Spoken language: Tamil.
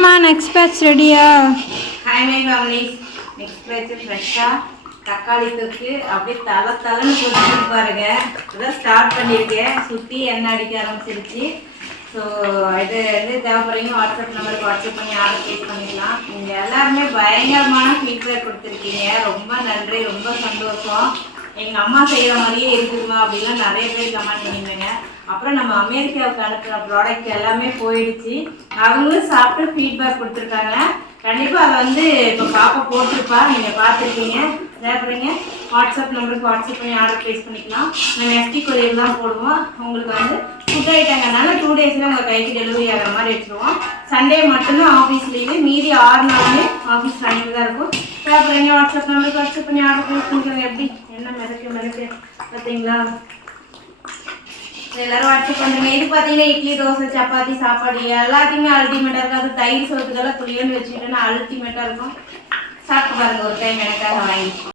என்னம்மா நெக்ஸ்ட் பேட்ச் ரெடியா? Hi my families, next batch ஃப்ரெஷ்ஷாக தக்காளி தொக்கு அப்படியே தலைன்னு கொதிச்சு பாருங்க. இதான் ஸ்டார்ட் பண்ணியிருக்கேன். சுற்றி எண்ணெய் அடிக்க ஆரம்பிச்சிருச்சு. ஸோ இது வந்து தேவைப்படுறீங்க வாட்ஸ்அப் நம்பருக்கு வாட்ஸ்அப் பண்ணி ஆர்டர் ப்ளேஸ் பண்ணிக்கலாம். நீங்கள் எல்லாருமே பயங்கரமான ஃபீட்பேக் கொடுத்துருக்கீங்க. ரொம்ப நன்றி, ரொம்ப சந்தோஷம். எங்கள் அம்மா செய்கிற மாதிரியே இருக்குதுமா அப்படின்லாம் நிறைய பேர் கமெண்ட் பண்ணியிருந்தேங்க. அப்புறம் நம்ம அமெரிக்காவுக்கு அனுப்புகிற ப்ராடக்ட் எல்லாமே போயிடுச்சு. அவங்களும் சாப்பிட்டு ஃபீட்பேக் கொடுத்துருக்காங்க. கண்டிப்பாக அதை வந்து இப்போ பாப்பா போட்டிருப்பா, நீங்கள் பார்த்துருக்கீங்க. தேவைப்படுறீங்க வாட்ஸ்அப் நம்பருக்கு வாட்ஸ்அப் பண்ணி ஆர்டர் ப்ளேஸ் பண்ணிக்கலாம். நாங்கள் எஸ்டி கொரியர் தான் போடுவோம். உங்களுக்கு வந்து ஃபுட் ஐட்டங்கனால 2 டேஸில் உங்கள் கைக்கு டெலிவரி ஆகிற மாதிரி வச்சுருவோம். சண்டே மட்டும்தான் ஆஃபீஸ் லீவு, மீதி 6 நாளுமே ஆஃபீஸ் டைமில் தான் இருக்கும். தேவைப்படுறீங்க வாட்ஸ்அப் நம்பருக்கு வாட்ஸ்அப் பண்ணி ஆர்டர் ப்ளேஸ் பண்ணிக்கலாம். எப்படி என்ன மிதக்கு பார்த்தீங்களா? எல்லாரும் வாட்ஸ்அப் பண்ணுங்க. இது பார்த்தீங்கன்னா இட்லி, தோசை, சப்பாத்தி, சாப்பாடு எல்லாத்தையுமே அல்டிமேட்டாக இருக்கும். அது தயிர் சோத்துக்கெல்லாம் புளியோண்டு வச்சுக்கிட்டோன்னா அல்டிமேட்டாக இருக்கும். சாப்பிட்டு பாருங்க ஒரு டைம் எனக்காக வாங்கி.